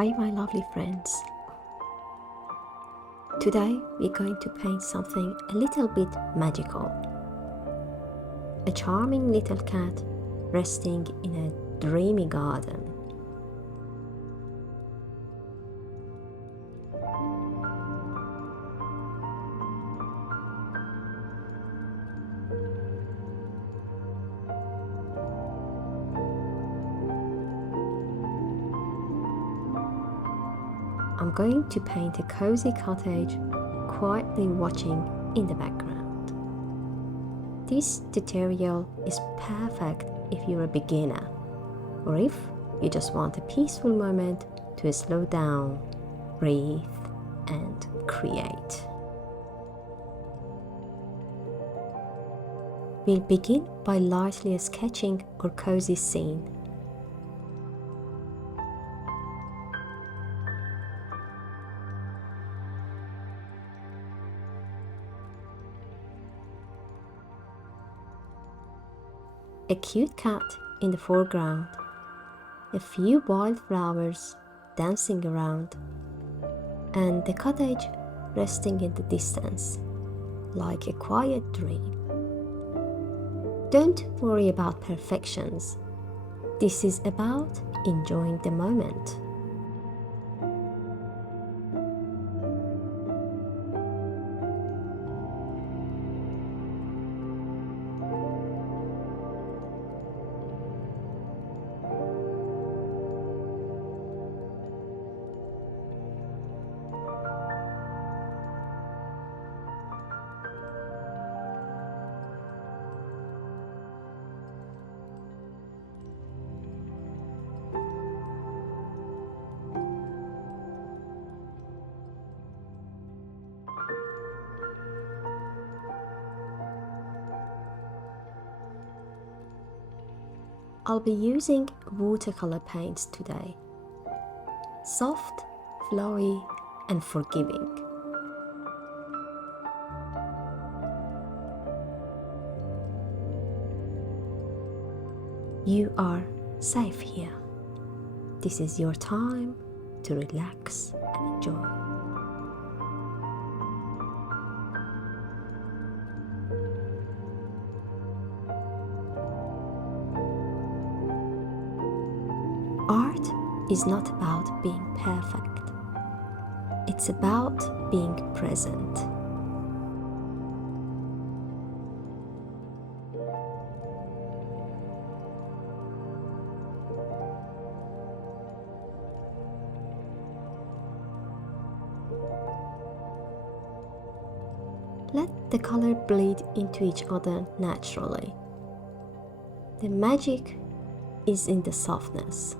Hi my lovely friends. Today we're going to paint something a little bit magical. A charming little cat resting in a dreamy garden. I'm going to paint a cozy cottage, quietly watching in the background. This tutorial is perfect if you're a beginner, or if you just want a peaceful moment to slow down, breathe, and create. We'll begin by lightly sketching our cozy scene. A cute cat in the foreground, a few wildflowers dancing around, and the cottage resting in the distance, like a quiet dream. Don't worry about perfections. This is about enjoying the moment. I'll be using watercolor paints today. Soft, flowy, and forgiving. You are safe here. This is your time to relax and enjoy. Art is not about being perfect. It's about being present. Let the color bleed into each other naturally. The magic is in the softness.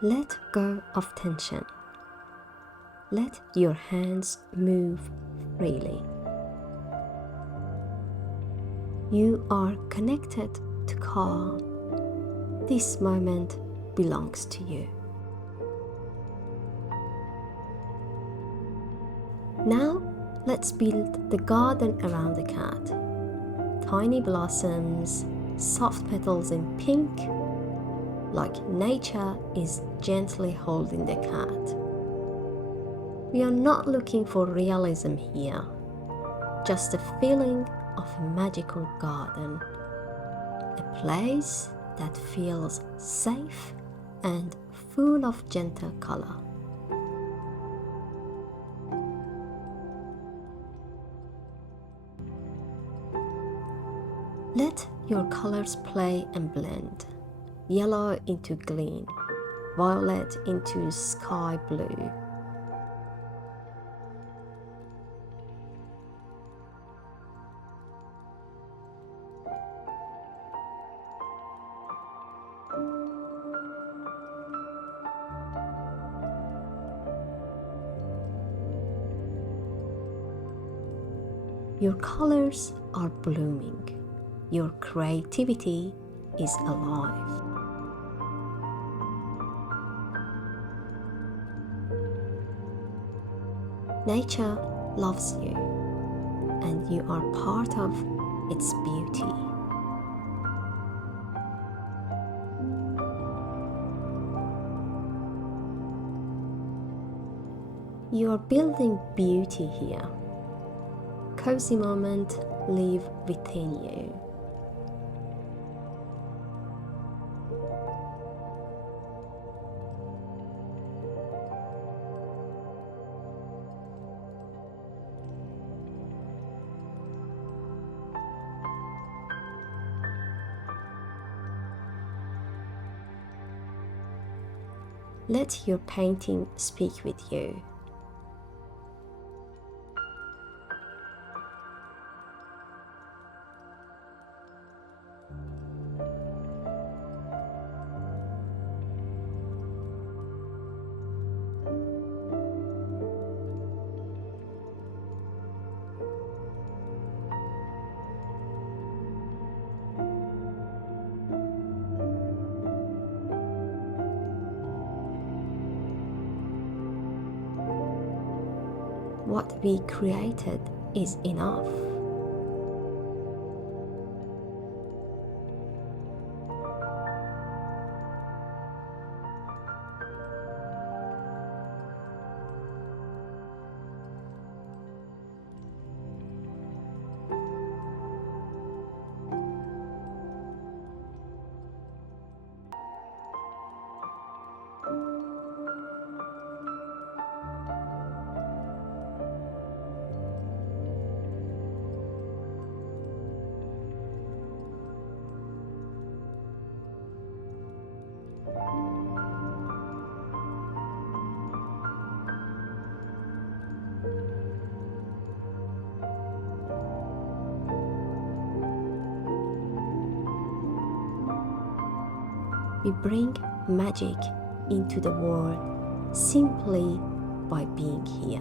Let go of tension. Let your hands move freely. You are connected to calm. This moment belongs to you. Now let's build the garden around the cat. Tiny blossoms, soft petals in pink, like nature is gently holding the cat. We are not looking for realism here, just a feeling of a magical garden, a place that feels safe and full of gentle color. Let your colors play and blend. Yellow into green, violet into sky blue. Your colors are blooming. Your creativity is alive. Nature loves you, and you are part of its beauty. You are building beauty here. Cozy moments live within you. Let your painting speak with you. What we created is enough. We bring magic into the world simply by being here.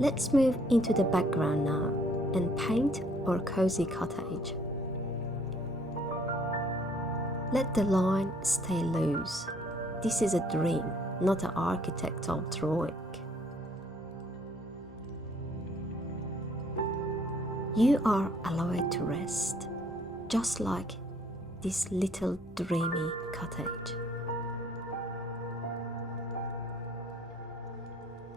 Let's move into the background now and paint our cozy cottage. Let the line stay loose. This is a dream, not an architectural drawing. You are allowed to rest, just like this little dreamy cottage.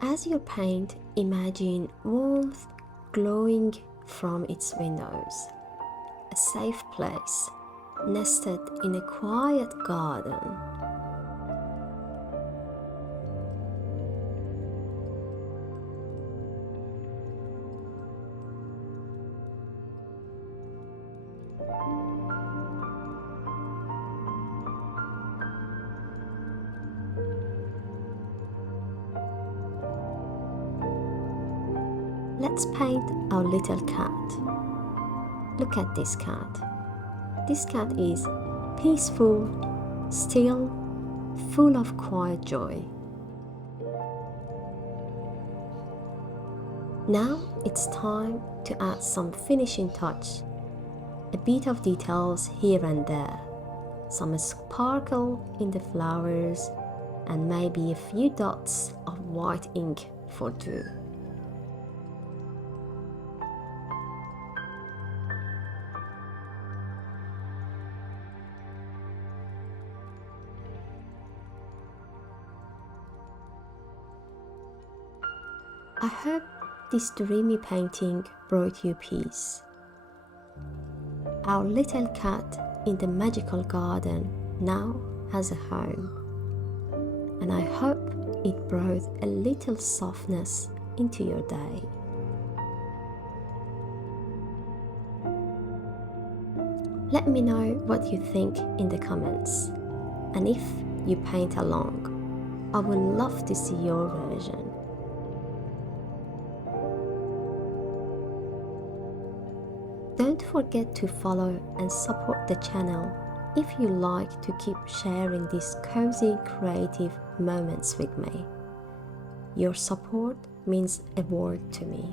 As you paint, imagine warmth glowing from its windows, a safe place nested in a quiet garden. Let's paint our little cat. Look at this cat. This cat is peaceful, still, full of quiet joy. Now it's time to add some finishing touch. A bit of details here and there, some sparkle in the flowers, and maybe a few dots of white ink for dew. I hope this dreamy painting brought you peace. Our little cat in the magical garden now has a home, and I hope it brought a little softness into your day. Let me know what you think in the comments, and if you paint along, I would love to see your version. Don't forget to follow and support the channel if you like to keep sharing these cozy creative moments with me. Your support means a world to me.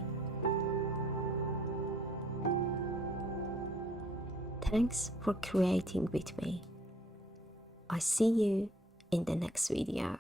Thanks for creating with me. I see you in the next video.